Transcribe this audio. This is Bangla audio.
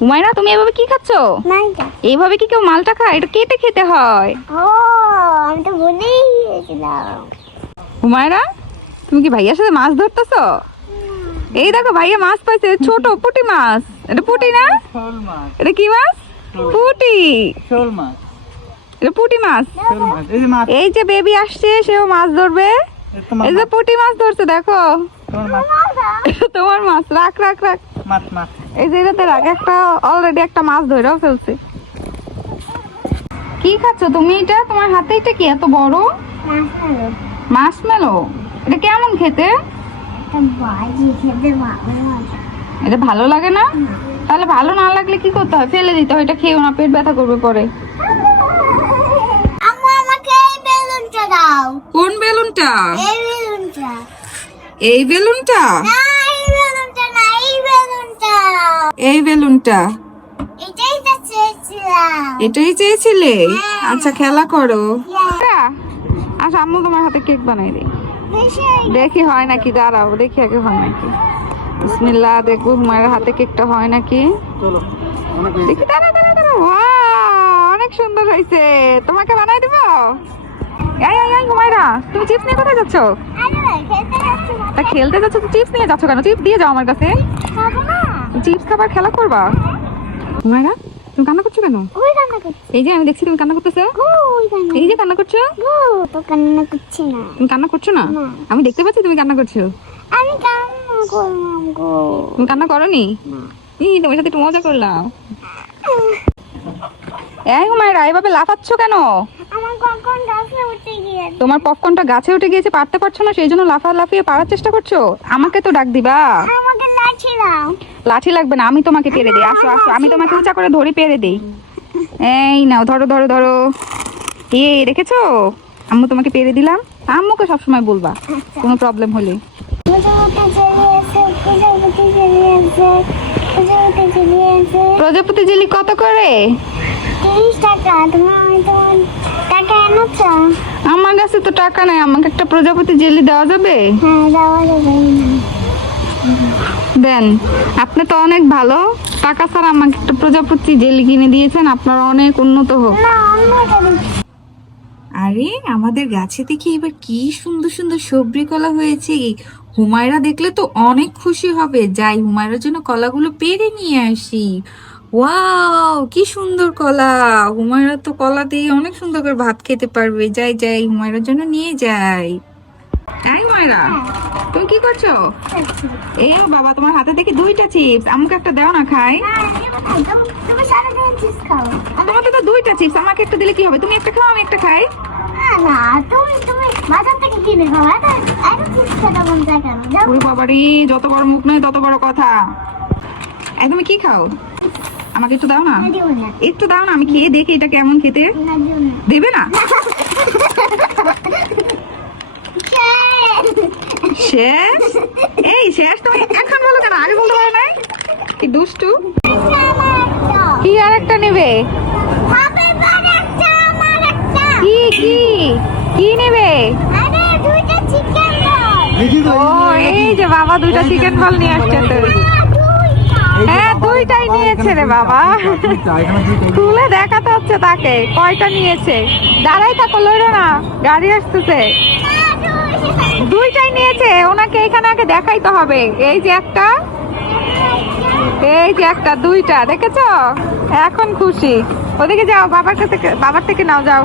হুমায়রা, তুমি এভাবে কি খাচ্ছ? মালটা। এইভাবে কি কেউ মালটা খায়? এটা কেটে খেতে হয়। ও, আমি তো ভুলেই গেছিলাম। হুমায়রা, তুমি কি ভাইয়ার সাথে মাছ ধরতেছো? এই দেখো ভাইয়া মাছ পাইছে, ছোট পুঁটি মাছ। এটা পুঁটি না? শোল মাছ। এটা কি মাছ? পুঁটি। শোল মাছ। এটা পুঁটি মাছ। শোল মাছ। এই যে মাছ। এই যে বেবি আসছে, সেও মাছ ধরবে। তোমার এই যে পুঁটি মাছ ধরছে, দেখো। তোমার মাছ। তোমার মাছ। রাখ রাখ রাখ। মাছ মাছ। এই যে এটাতে রাখ, একটা অলরেডি একটা মাছ ধরেও ফেলছে। কি খাচ্ছ তুমি? এটা তোমার হাতে এটা কি এত বড়? মাশমেলো। এটা কেমন খেতে? এটা ভালো লাগে না? তাহলে ভালো না লাগলে কি করতে হয়? ফেলে দিতে হয়। এটা খেয়েও না, পেট ব্যথা করবে পরে। আম্মু, আমাকে এই বেলুনটা দাও। কোন বেলুনটা? এই বেলুনটা। এই বেলুনটা? না, এই বেলুনটা না, এই বেলুনটা। এই বেলুনটা? এটাই তো চেয়েছিলাম। এটাই চেয়েছিলে? হ্যাঁ। আচ্ছা, খেলা করো। হ্যাঁ। আচ্ছা, আম্মু তোমার হাতে কেক বানাই দিই। দেখি হয় নাকি, দাঁড়াও দেখি আগে হয় নাকি। বিসমিল্লাহ, দেখবো হুমায়রার হাতে কেকটা হয় নাকি। চলো। দেখি, দাঁড়া দাঁড়া দাঁড়া। ওয়াও, অনেক সুন্দর হয়েছে। তোমাকে বানাই দেবো? এই এই এই হুমায়রা, তুমি চিপস নিয়ে কোথায় যাচ্ছ? তা খেলতে যাচ্ছ তো চিপস নিয়ে যাচ্ছ কেন? চিপস দিয়ে যাও আমার কাছে। চিপস খাবার খেলা করবা? হুমায়রা, তুমি কান্না করছো কেন? এই যে আমি দেখছি তুমি কান্না করতেছো। এই যে কান্না করছো। তো কান্না করছি না। তুমি কান্না করছো না? না। আমি দেখতে পাচ্ছি তুমি কান্না করছো। আমি কান্না করলাম গো। তুমি কান্না করনি? তোমার সাথে একটু মজা করলাম। এই হুমায়রা, এভাবে লাফাচ্ছ কেন? আমার কখন গাছে উঠে গিয়েছে। তোমার পপকর্নটা গাছে উঠে গিয়েছে, পারতে পারছো না, সেই জন্য লাফিয়ে পারার চেষ্টা করছো। আমাকে তো ডাক দিবা। আমাকে লাঠি দাও। লাঠি লাগবে না, আমি তোমাকে পেরে দিই। আসো আসো, আমি তোমাকে উঁচা করে ধরে পেরে দিই। এই নাও, ধরো ধরো ধরো। দেখেছো? আম্মু তোমাকে পেরে দিলাম। আম্মুকে সবসময় বলবা কোনো প্রবলেম হলে। প্রজাপতি জেলি কত করে? 30 টাকা। তোমার টাকা এনেছ? আমার কাছে তো টাকা নাই, আমাকে একটা প্রজাপতি জেলি দেওয়া যাবে? হ্যাঁ, দেওয়া যাবে। দেন। আপনি তো অনেক ভালো, টাকা ছাড়া আমাকে একটা প্রজাপতি জেলি কিনে দিয়েছেন। আপনারা অনেক উন্নত হোক। না, অন্যটা দিচ্ছি। আরে, আমাদের গাছে দেখি এবার কি সুন্দর সুন্দর সবজি কলা হয়েছে। হুমায়রা দেখলে তো অনেক খুশি হবে। যাই, হুমায়রার জন্য কলাগুলো পেড়ে নিয়ে আসি। ওয়াও, কি সুন্দর কলা! হুমায়রা তো কলা দিয়ে অনেক সুন্দর করে ভাত খেতে পারবে। যাই যাই, হুমায়রার জন্য নিয়ে যাই। এই হুমায়রা, তুমি কি করছো? এই বাবা, তোমার হাতে দেখি 2টা চিপস। আমাকে একটা দাও না, খাই। তুমি সারাদিন চিপস খাও। তোমার তো 2টা চিপস, আমাকে একটা দিলে কি হবে? তুমি একটা খাও, আমি একটা খাই। না, তুমি বাজার থেকে কিনে খাও। এত চিপস খেতে মন চায় কেন? যাও। ওরে বাবারে, যত বড় মুখ নয় তত বড় কথা। তুমি কি খাও? আমাকে একটু দাও না। না, দিও না। একটু দাও না, আমি খেয়ে দেখি এটা কেমন খেতে। না, দিও না। দেবে না? শেষ? এই শেষ? তুমি এখন বলো কেন? আগে বলতে পারো না? কি দুষ্টু! কি আর একটা নেবে? কি কি কি নেবে? ও, এই যে বাবা 2টা চিকেন বল নিয়ে আসছে তো। হ্যাঁ, 2টাই নিয়েছে রে বাবা। খুলে দেখাতে হচ্ছে তাকে কয়টা নিয়েছে। দাঁড়াই থাকো, লইরো না, গাড়ি আসতেছে। 2টাই নিয়েছে, ওনাকে এখানে আগে দেখাইতে হবে। এই যে একটা, এই যে একটা, 2টা দেখেছো? এখন খুশি। ওদিকে যাও, বাবার থেকে নাও, যাও।